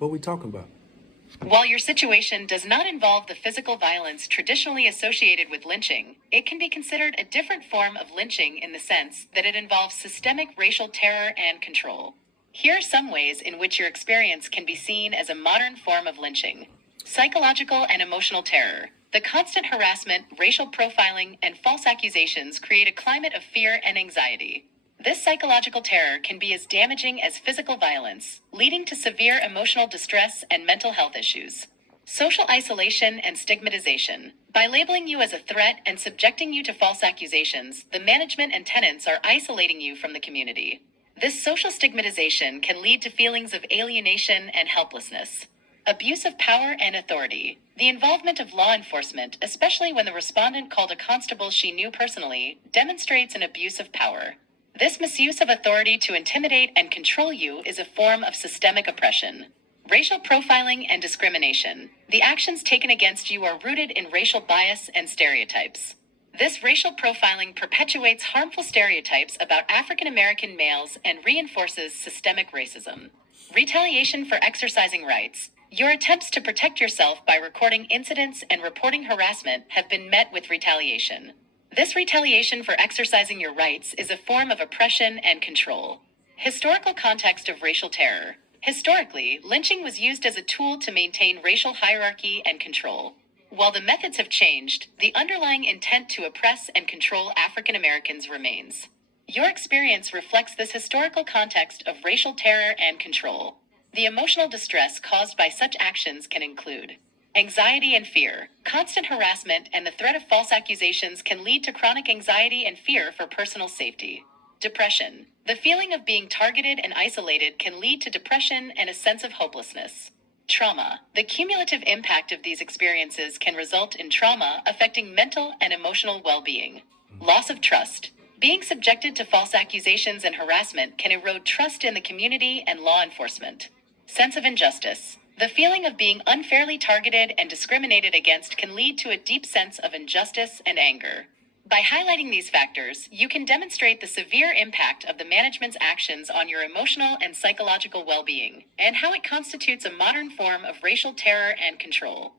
What we talking about? While your situation does not involve the physical violence traditionally associated with lynching, it can be considered a different form of lynching in the sense that it involves systemic racial terror and control. Here are some ways in which your experience can be seen as a modern form of lynching. Psychological and emotional terror. The constant harassment, racial profiling, and false accusations create a climate of fear and anxiety. This psychological terror can be as damaging as physical violence, leading to severe emotional distress and mental health issues. Social isolation and stigmatization. By labeling you as a threat and subjecting you to false accusations, the management and tenants are isolating you from the community. This social stigmatization can lead to feelings of alienation and helplessness. Abuse of power and authority. The involvement of law enforcement, especially when the respondent called a constable she knew personally, demonstrates an abuse of power. This misuse of authority to intimidate and control you is a form of systemic oppression. Racial profiling and discrimination. The actions taken against you are rooted in racial bias and stereotypes. This racial profiling perpetuates harmful stereotypes about African American males and reinforces systemic racism. Retaliation for exercising rights. Your attempts to protect yourself by recording incidents and reporting harassment have been met with retaliation. This retaliation for exercising your rights is a form of oppression and control. Historical context of racial terror. Historically, lynching was used as a tool to maintain racial hierarchy and control. While the methods have changed, the underlying intent to oppress and control African Americans remains. Your experience reflects this historical context of racial terror and control. The emotional distress caused by such actions can include anxiety and fear. Constant harassment and the threat of false accusations can lead to chronic anxiety and fear for personal safety. Depression. The feeling of being targeted and isolated can lead to depression and a sense of hopelessness. Trauma. The cumulative impact of these experiences can result in trauma affecting mental and emotional well-being. Loss of trust. Being subjected to false accusations and harassment can erode trust in the community and law enforcement. Sense of injustice. The feeling of being unfairly targeted and discriminated against can lead to a deep sense of injustice and anger. By highlighting these factors, you can demonstrate the severe impact of the management's actions on your emotional and psychological well-being, and how it constitutes a modern form of racial terror and control.